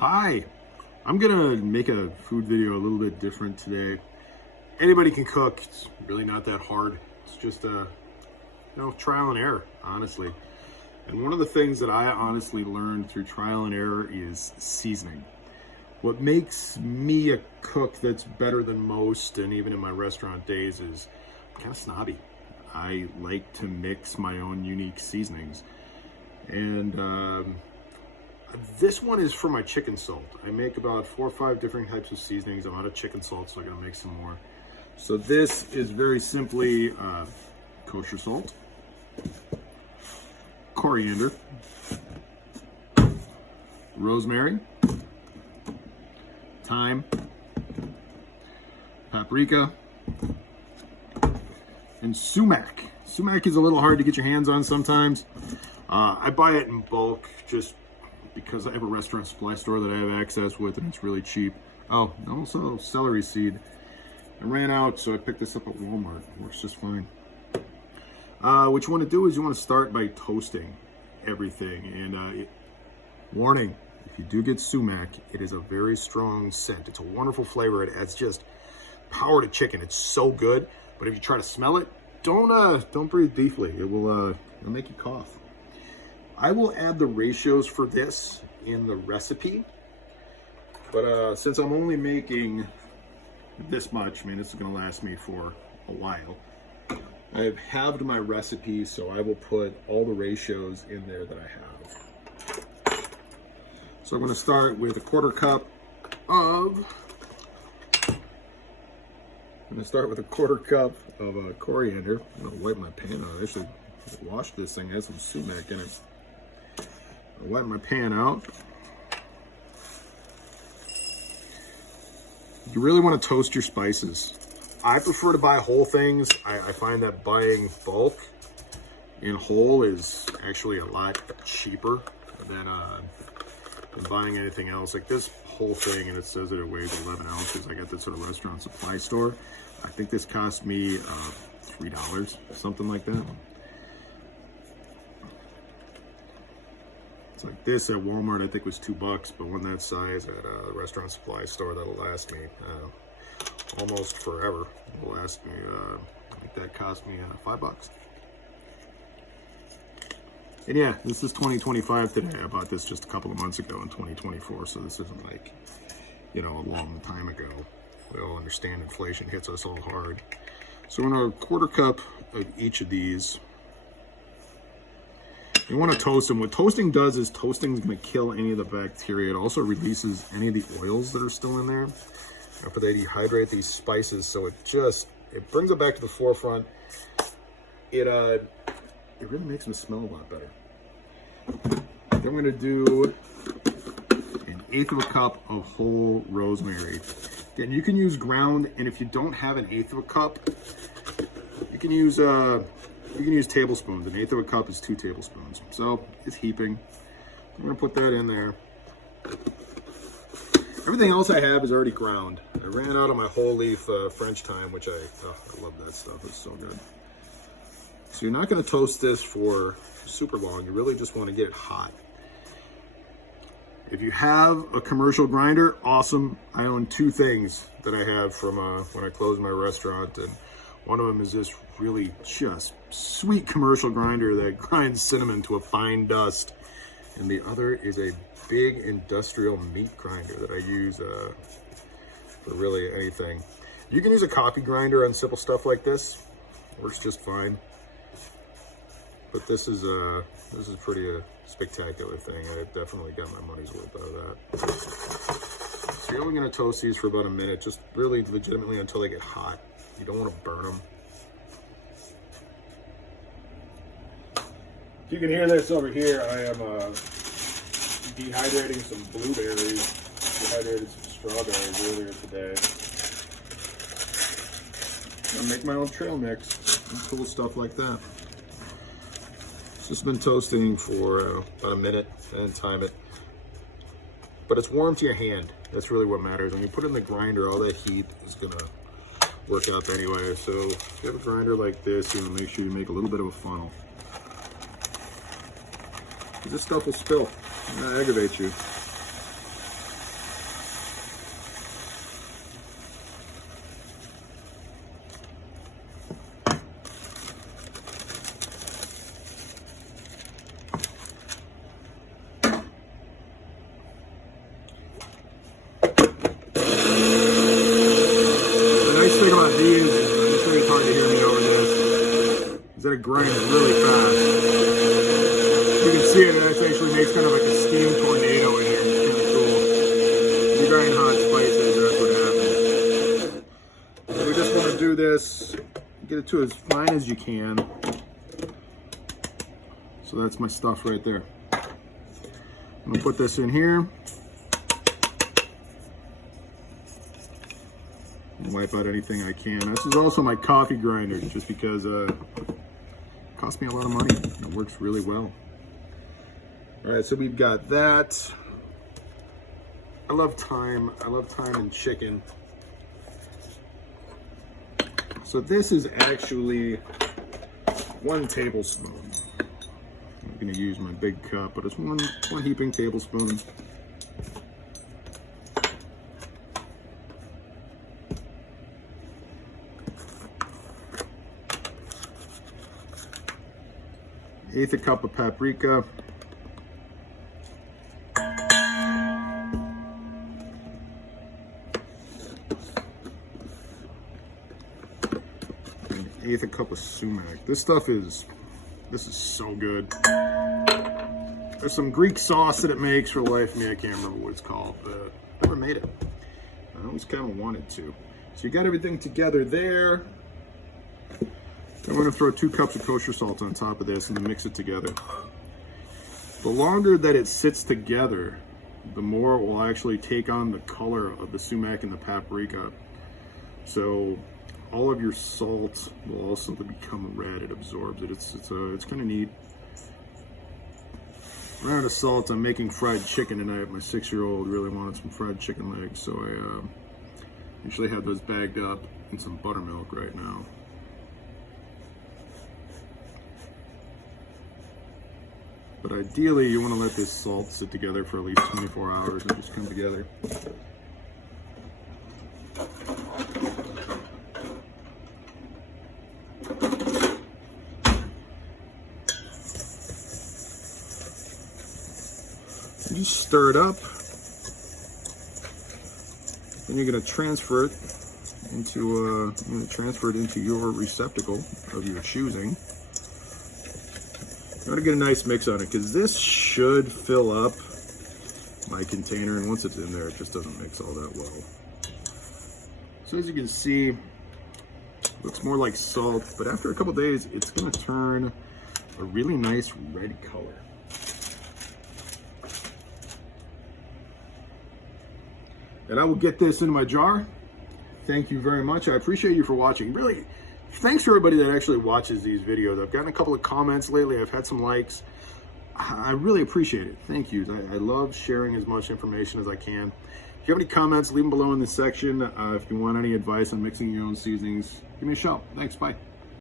Hi, I'm gonna make a food video a little bit different today. Anybody can cook, it's really not that hard. It's just trial and error, honestly. And one of the things that I honestly learned through trial and error is seasoning. What makes me a cook that's better than most, and even in my restaurant days, is I'm kind of snobby. I like to mix my own unique seasonings. And this one is for my chicken salt. I make about 4 or 5 different types of seasonings. I'm out of chicken salt, so I'm gonna make some more. So this is very simply kosher salt, coriander, rosemary, thyme, paprika, and sumac. Sumac is a little hard to get your hands on sometimes. I buy it in bulk just because I have a restaurant supply store that I have access with and it's really cheap. Oh, also celery seed. I ran out, so I picked this up at Walmart. Works just fine. What you want to do is you want to start by toasting everything. And warning, if you do get sumac, it is a very strong scent. It's a wonderful flavor. It adds just power to chicken. It's so good. But if you try to smell it, don't breathe deeply. It'll make you cough. I will add the ratios for this in the recipe, but since I'm only making this much, I mean, this is gonna last me for a while. I've halved my recipe, so I will put all the ratios in there that I have. So I'm gonna start with a 1/4 cup of, coriander. I'm gonna wipe my pan out. I should wash this thing. It has some sumac in it. I wipe my pan out. You really want to toast your spices. I prefer to buy whole things. I find that buying bulk in whole is actually a lot cheaper than buying anything else. Like this whole thing, and it says that it weighs 11 ounces. I got this at a restaurant supply store. I think this cost me $3, something like that. It's like this at Walmart, I think was $2, but one that size at a restaurant supply store, that'll last me almost forever. It'll last me, I think that cost me $5. And yeah, this is 2025 today. I bought this just a couple of months ago in 2024, so this isn't like, a long time ago. We all understand inflation hits us all hard. So in a 1/4 cup of each of these, you want to toast them. What toasting does is toasting is going to kill any of the bacteria. It also releases any of the oils that are still in there after they dehydrate these spices. So it brings it back to the forefront. It really makes them smell a lot better. Then I'm going to do 1/8 cup of whole rosemary. Again, you can use ground, and if you don't have 1/8 cup, you can use tablespoons. 1/8 cup is 2 tablespoons. So it's heaping. I'm gonna put that in there. Everything else I have is already ground. I ran out of my whole leaf French thyme, which I love that stuff. It's so good. So you're not gonna toast this for super long. You really just want to get it hot. If you have a commercial grinder, awesome. I own 2 things that I have from when I closed my restaurant, and one of them is this really just sweet commercial grinder that grinds cinnamon to a fine dust. And the other is a big industrial meat grinder that I use for really anything. You can use a coffee grinder on simple stuff like this. Works just fine. But this is pretty spectacular thing. I definitely got my money's worth out of that. So you're only gonna toast these for about a minute, just really legitimately until they get hot. You don't want to burn them. If you can hear this over here, I am dehydrating some blueberries. Dehydrated some strawberries earlier today. I make my own trail mix and cool stuff like that. It's just been toasting for about a minute and time it. But it's warm to your hand. That's really what matters. When you put it in the grinder, all that heat is gonna work up anyway. So if you have a grinder like this, you want to make sure you make a little bit of a funnel. This stuff will spill. It'll aggravate you. like a steam tornado in here. It's kind of cool. You grind hot spices, that's what happens. So we just want to do this, get it to as fine as you can. So that's my stuff right there. I'm gonna put this in here. And wipe out anything I can. This is also my coffee grinder, just because it cost me a lot of money. It works really well. All right, so we've got that. I love thyme. I love thyme and chicken. So this is actually 1 tablespoon. I'm gonna use my big cup, but it's one heaping tablespoon. Eighth a cup of paprika. Eighth a cup of sumac. This is so good. There's some Greek sauce that it makes for the life of me. I can't remember what it's called, but I never made it. I always kind of wanted to. So you got everything together there. I'm going to throw 2 cups of kosher salt on top of this and then mix it together. The longer that it sits together, the more it will actually take on the color of the sumac and the paprika. So all of your salt will also become red. It absorbs it. It's kind of neat. Round of salt. I'm making fried chicken tonight. My 6-year-old really wanted some fried chicken legs, so I usually have those bagged up in some buttermilk right now. But ideally, you want to let this salt sit together for at least 24 hours and just come together. You stir it up, then you're going to transfer it into your receptacle of your choosing. I'm going to get a nice mix on it because this should fill up my container, and once it's in there, it just doesn't mix all that well. So as you can see, it looks more like salt, but after a couple days, it's going to turn a really nice red color. And I will get this into my jar. Thank you very much. I appreciate you for watching. Really, thanks for everybody that actually watches these videos. I've gotten a couple of comments lately. I've had some likes. I really appreciate it. Thank you. I love sharing as much information as I can. If you have any comments, leave them below in the section. If you want any advice on mixing your own seasonings, give me a shout. Thanks. Bye.